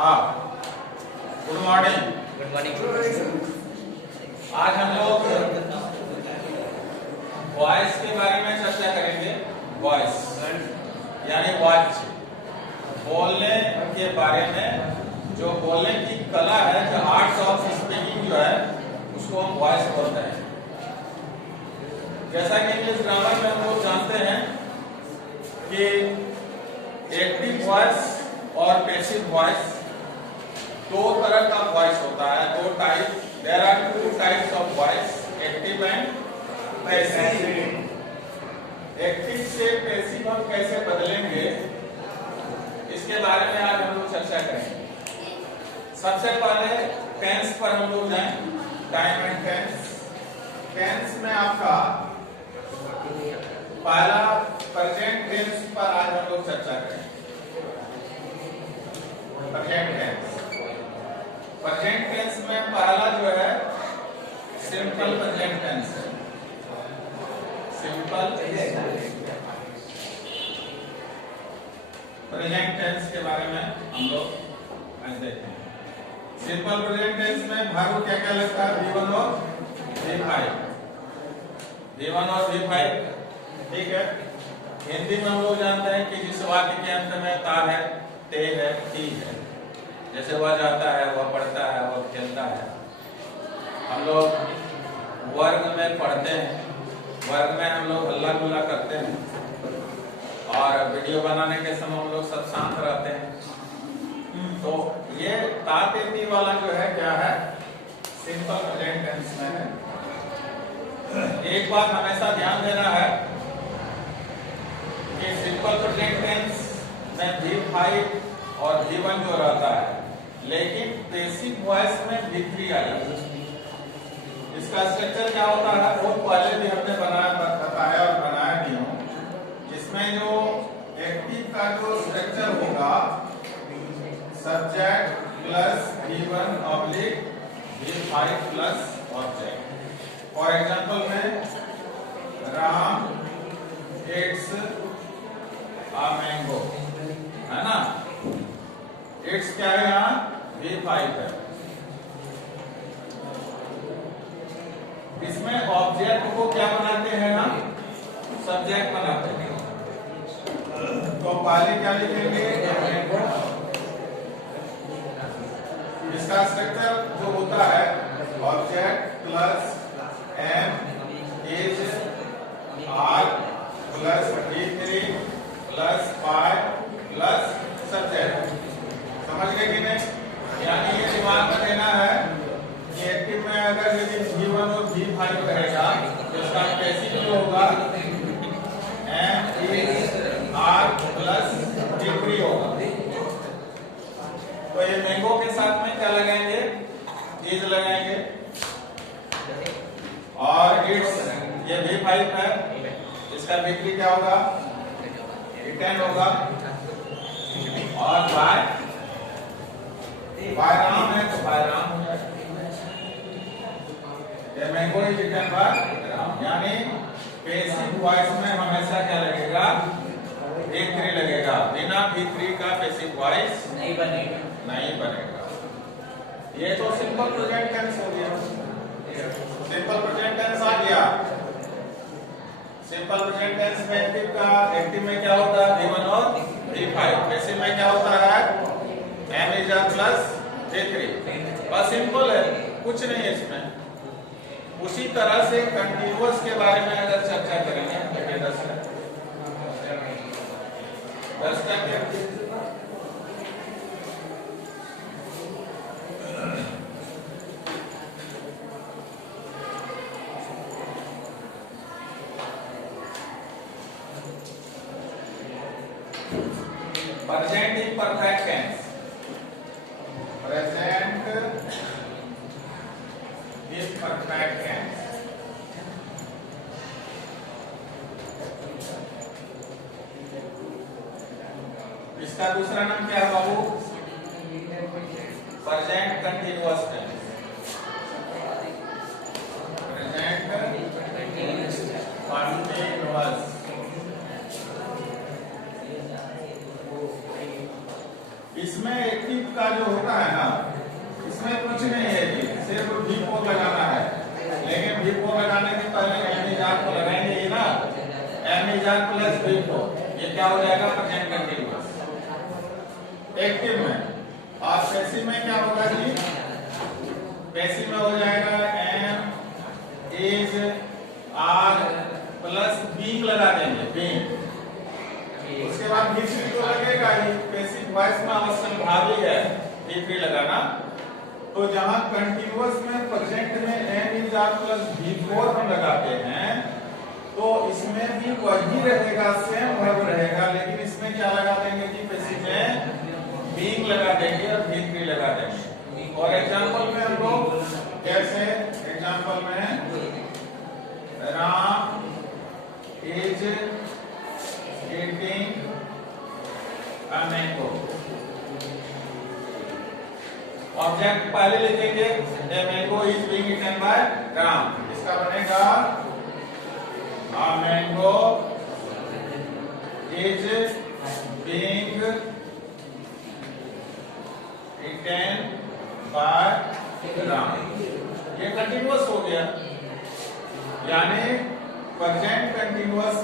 आप। Good morning. Good morning. आज हम लोग वॉइस के बारे में चर्चा करेंगे। वॉइस यानी वॉच, बोलने के बारे में, जो बोलने की कला है, जो आर्ट ऑफ स्पीकिंग जो है, उसको हम वॉइस बोलते हैं। जैसा कि इंग्लिश ग्रामर में हम लोग जानते हैं कि एक्टिव वॉइस और पैसिव वॉइस दो तरह का वॉइस होता है, दो type. There are two types of voice, active and passive. Active से पैसिव हम कैसे बदलेंगे, इसके बारे में आज हम लोग चर्चा करेंगे। सबसे पहले टेंस पर हम लोग जाएं, टाइम एंड टेंस। टेंस में आपका पहला प्रेजेंट टेंस पर आज हम लोग चर्चा करेंगे। प्रेजेंट टेंस, प्रेजेंट टेंस में पहला जो है सिंपल प्रेजेंट टेंस है। सिंपल प्रेजेंट टेंस के बारे में हम लोग आज देखेंगे। सिंपल प्रेजेंट टेंस में भाग क्या क्या लगता है? V1 और V5, V1 और V5, ठीक है। हिंदी में हम लोग जानते हैं कि जिस वाक्य के अंत में ता है, ते है, ती है, जैसे वह जाता है, वह पढ़ता है, वह खेलता है। हम लोग वर्ग में पढ़ते हैं, वर्ग में हम लोग हल्ला गुल्ला करते हैं, और वीडियो बनाने के समय हम लोग सब शांत रहते हैं। तो ये ता ते ती वाला जो है क्या है? सिंपल प्रेजेंट टेंस में है। एक बात हमेशा ध्यान देना है कि सिंपल प्रेजेंट टेंस में V5 और V1 जो रहता है, लेकिन पैसिव वॉइस में V3 आ जाता है। इसका स्ट्रक्चर क्या होता है वो पहले भी हमने बताया और बनाया भी हूं। इसमें जो एक्टिव का जो स्ट्रक्चर होगा, subject plus V1 oblique V5 plus object. For example में राम इट्स आ मैंगो, है ना। इट्स क्या है? यहाँ V5 है। इसमें ऑब्जेक्ट को क्या बनाते हैं ना? सब्जेक्ट बनाते हैं। तो पहले क्या लिखेंगे? इसका स्ट्रक्चर जो होता है object plus am is are plus V3 plus 5 plus subject. समझ गए कि नहीं? यानी ये दिमाग में देना है कि एक्टिव में अगर यदि V1 और V5 रहेगा तो इसका पैसिव जो होगा M is R plus V3 होगा। तो ये मैंगो के साथ में क्या लगाएंगे? इज लगाएंगे। और इट्स, ये V5 है, इसका V3 क्या होगा? रिटर्न होगा। और बाय राम है तो बाय राम हो जाएगा। ये mango is return by Ram. यानी पैसिव वॉइस में हमेशा क्या लगेगा? V3 लगेगा। बिना V3 का पैसिव वॉइस नहीं बनेगा। ये तो सिंपल प्रेजेंट टेंस हो गया। सिंपल प्रेजेंट टेंस आ गया। सिंपल प्रेजेंट टेंस में एक्टिव में क्या होता है? V1 और V5। पैसिव में क्या होता है? M is are plus V3। बस सिंपल है, कुछ नहीं है इसमें। उसी तरह से कंटीन्यूअस के बारे में अगर चर्चा करेंगे, दस तक present imperfect tense. Present imperfect tense. इसका दूसरा नाम क्या है बाबू? Present continuous tense. Present continuous. इसमें एक्टिव का जो होता है ना, इसमें कुछ नहीं है कि सिर्फ V4 लगाना है, लेकिन V4 लगाने के पहले M को लगाएंगे ही ना, M प्लस V4, ये क्या हो जाएगा? प्रेजेंट कंटीन्यूअस एक्टिव में। और पैसिव में क्या होगा जी? पैसिव में हो जाएगा M is R plus being लगा देंगे, बीइंग। उसके बाद V3 तो लगेगा ही, पैसिव वॉइस में अवश्य भावी है V3 लगाना। तो जहां कंटीन्यूअस में प्रेजेंट में M is R plus V4 हम लगाते हैं, तो इसमें भी वही रहेगा, सेम वर्ब रहेगा, लेकिन इसमें क्या लगा देंगे जी? पैसिव में बीइंग लगा देंगे और V3 लगा देंगे। और एग्जांपल में हम लोग कैसे? एग्जांपल में Ram is eating a mango। Object पहले लिखेंगे, a mango is being eaten by Ram। इसका बनेगा a mango is being eaten by Ram। ये कंटिन्यूअस हो गया, यानी प्रेजेंट कंटीन्यूअस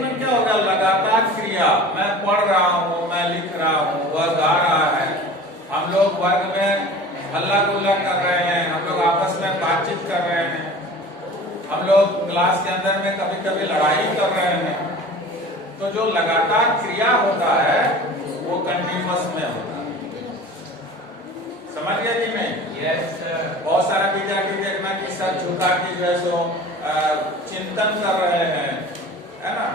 में क्या होगा? लगातार क्रिया। मैं पढ़ रहा हूँ, मैं लिख रहा हूँ, वह गा रहा है, हम लोग वर्ग में हल्ला गुल्ला कर रहे हैं, हम लोग आपस में बातचीत कर रहे हैं, हम लोग क्लास के अंदर में कभी कभी लड़ाई कर रहे हैं। तो जो लगातार क्रिया होता है वो कंटीन्यूअस में होता है। समझ गए कि नहीं? Yes sir. बहुत सारा विद्यार्थी देखना कि सर झुका के जो है सो चिंतन कर रहे हैं, है ना।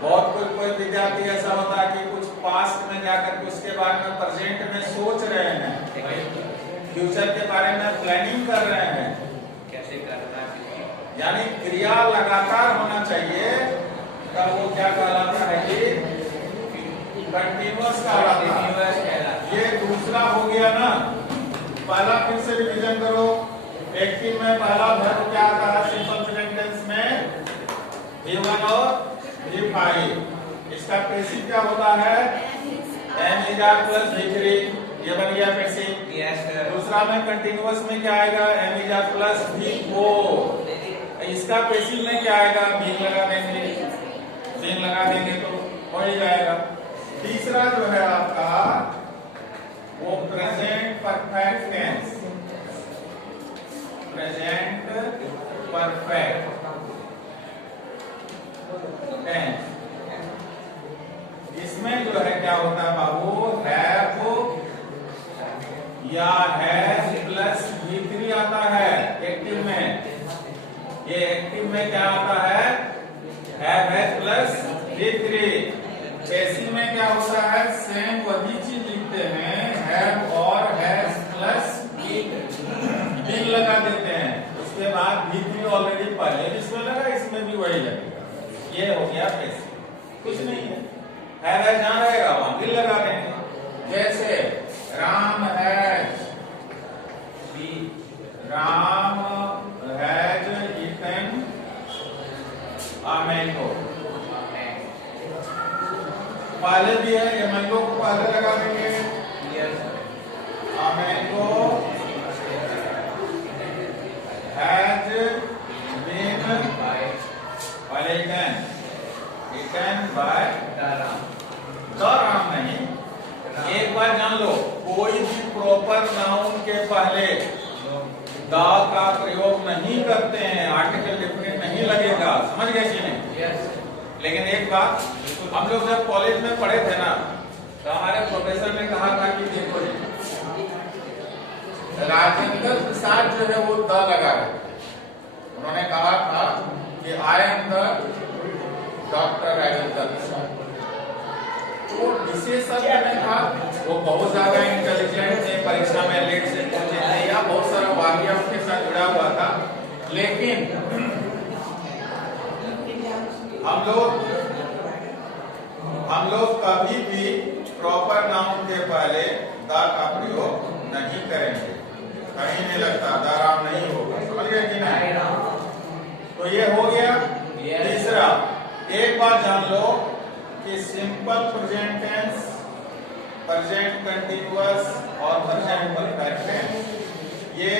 बहुत कोई विद्यार्थी ऐसा होता है कि कुछ पास्ट में जाकर के उसके बारे में प्रेजेंट में सोच रहे हैं, फ्यूचर के बारे में प्लानिंग कर रहे हैं, कैसे करना है। यानी क्रिया लगातार होना चाहिए, तब वो क्या कहलाता है कि कंटीन्यूअस कहलाता है। ये दूसरा हो गया ना। पहला फिर से रिवीजन करो। एक्टिव में पहला वर्ब क्या आता है? सिंपल प्रेजेंट टेंस में V1 और V5। इसका पैसिव क्या होता है? M is R plus V3, ये बन गया पैसिव। Yes sir. दूसरा में कंटीन्यूअस में क्या आएगा? M is R plus V4। इसका पैसिव में क्या आएगा? बीइंग लगा देंगे, बीइंग लगा देंगे तो हो ही जाएगा। तीसरा जो है आपका वो present perfect tense, present perfect tense. इसमें जो है क्या होता है बाबू? हैव या हैज प्लस V3 आता है एक्टिव में। ये एक्टिव में क्या आता है? Have has plus V3। Passive में क्या होता है? सेम वही चीज लिखते हैं, हैव और हैज प्लस बीइंग लगा देते हैं। उसके बाद V3 ऑलरेडी पहले इसमें लगा, इसमें भी वही लगेगा। ये हो गया पैसिव, कुछ नहीं है। हैव हैज जहां रहेगा वहां भी लगा देंगे। जैसे Ram has eaten a mango. पहले भी है, ये मैंगो को पहले लगा देंगे। मैंगो हैज बीन पहले eaten by द राम नहीं। एक बार जान लो, कोई भी प्रॉपर नाउन के पहले द का प्रयोग नहीं करते हैं, आर्टिकल डेफिनेट नहीं लगेगा। समझ गए कि नहीं? लेकिन एक बात, हम लोग जब कॉलेज में पढ़े थे ना, तो हमारे प्रोफेसर ने कहा था कि देखो राजेंद्र प्रसाद जो है वो द लगा रहे। उन्होंने कहा था कि I am the doctor Rajendra Prasad. तो विशेषज्ञ ने कहा वो बहुत ज्यादा इंटेलिजेंट थे, परीक्षा में लेट से पहुंचे थे, या बहुत सारा वाक्य उनके साथ जुड़ा हुआ था। लेकिन हम लोग कभी भी प्रॉपर नाउन के पहले द का प्रयोग नहीं करेंगे, कहीं नहीं लगता, द राम नहीं होगा। समझ गए कि नहीं? तो ये हो गया। तीसरा, एक बात जान लो कि simple present tense present continuous और प्रेजेंट परफेक्ट टेंस। ये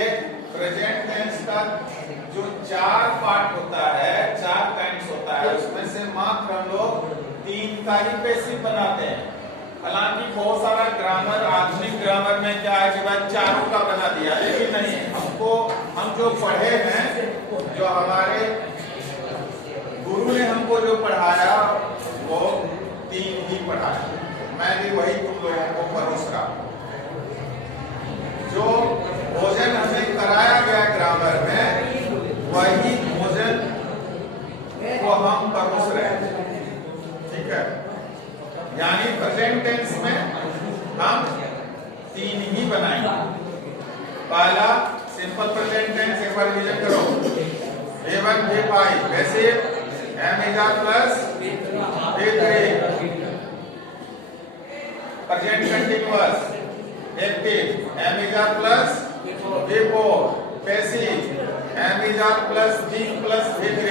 प्रेजेंट टेंस का जो 4 पार्ट होता है, 4 काइंड्स होता है, उसमें से मात्र हम लोग 3 का ही पैसिव बनाते हैं। हालांकि बहुत सारा ग्रामर, आधुनिक ग्रामर में क्या है कि भाई 4 का बना दिया, लेकिन नहीं, हमको हम जो पढ़े हैं, जो हमारे गुरु ने हमको जो पढ़ाया वो 3 ही पढ़ाया। मैं भी वही तुम लोगों को परोस रहा हूं। जो भोजन हमें कराया गया ग्रामर में, वही भोजन को हम परोस रहे हैं। ठीक है, यानी प्रेजेंट टेंस में हम 3 ही बनाएंगे। पहला सिंपल प्रेजेंट टेंस, एक बार रिवीजन करो। A1 B5 passive, am is are plus B3। Present continuous active, am is are plus B4। Passive, am is are plus B plus B3।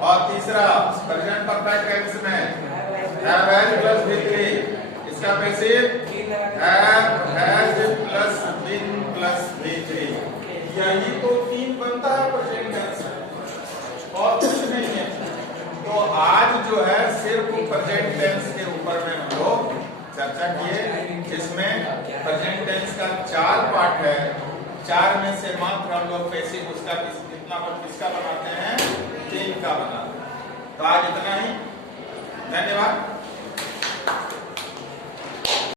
और तीसरा प्रेजेंट परफेक्ट टेंस में have has plus B3, इसका passive have has plus been plus B3। यही तो 3 बनता है present tense में, और कुछ नहीं है। तो आज जो है सिर्फ प्रेजेंट टेंस के ऊपर में हम लोग चर्चा किए। इसमें प्रेजेंट टेंस का 4 पार्ट है, 4 में से मात्र हम लोग पैसिव उसका किसका बनाते हैं, 3 का बनाते हैं। तो आज इतना ही, धन्यवाद।